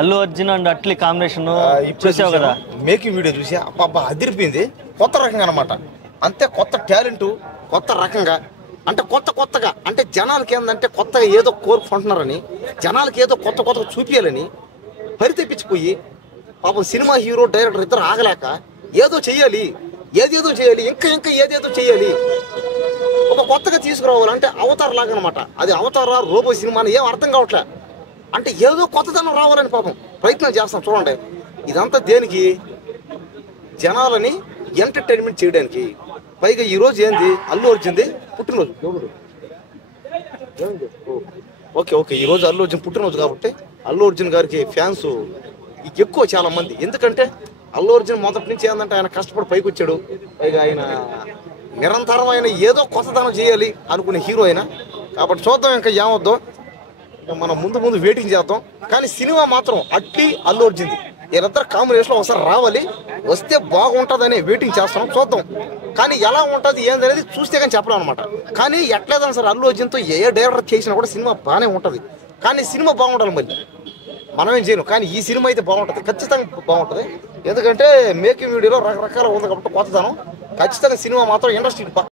Allu Arjun and Atlee combination చూసావు కదా? Making video చూసి అబ్బా అదిరిపోయింది. కొత్త రకంగా అనమాట. అంతే కొత్త టాలెంట్, కొత్త రకంగా అంటే కొత్తగా అంటే జనాలకి ఏంటంటే కొత్తగా ఏదో కోరుకుంటున్నారని, జనాలకి ఏదో కొత్తగా చూపించాలని పరితెప్పించిపోయి పాపం సినిమా హీరో డైరెక్టర్ ఇద్దరు ఆగలేక ఏదో చెయ్యాలి, ఏదేదో చేయాలి, ఇంకా ఏదేదో చేయాలి, ఒక కొత్తగా తీసుకురావాలంటే అవతార్ లాగా అనమాట. అది అవతారా రోబో సినిమా అని ఏం అర్థం కావట్లే. అంటే ఏదో కొత్తదనం రావాలని పాపం ప్రయత్నం చేస్తాం. చూడండి, ఇదంతా దేనికి? జనాలని ఎంటర్టైన్మెంట్ చేయడానికి. పైగా ఈరోజు ఏంది, అల్లు అర్జున్ది పుట్టినరోజు. ఓకే ఈరోజు అల్లు అర్జున్ పుట్టినరోజు కాబట్టి అల్లు అర్జున్ గారికి ఫ్యాన్స్ ఎక్కువ చాలా మంది. ఎందుకంటే అల్లు అర్జున్ మొదటి నుంచి ఏంటంటే ఆయన కష్టపడి పైకి వచ్చాడు. పైగా ఆయన నిరంతరమైన ఏదో కొత్తదనం చేయాలి అనుకునే హీరో అయినా. కాబట్టి చూద్దాం ఇంకా ఏమొద్దాం, మనం ముందు వెయిటింగ్ చేద్దాం. కానీ సినిమా మాత్రం అట్లీ అల్లు అర్జున్ది వీళ్ళిద్దరు కాంబినేషన్లో ఒకసారి రావాలి, వస్తే బాగుంటుందని వెయిటింగ్ చేస్తాం. చూద్దాం కానీ ఎలా ఉంటుంది ఏందనేది చూస్తే కానీ చెప్పలేం అనమాట. కానీ ఎట్లేదని సార్ అల్లు అర్జున్తో ఏ డైరెక్టర్ చేసినా కూడా సినిమా బాగానే ఉంటుంది. కానీ సినిమా బాగుండాలి, మళ్ళీ మనమేం చేయను. కానీ ఈ సినిమా అయితే బాగుంటుంది, ఖచ్చితంగా బాగుంటుంది. ఎందుకంటే మేకింగ్ వీడియోలో రకరకాల ఉంది కాబట్టి కొత్తదనం. ఖచ్చితంగా సినిమా మాత్రం ఇండస్ట్రీ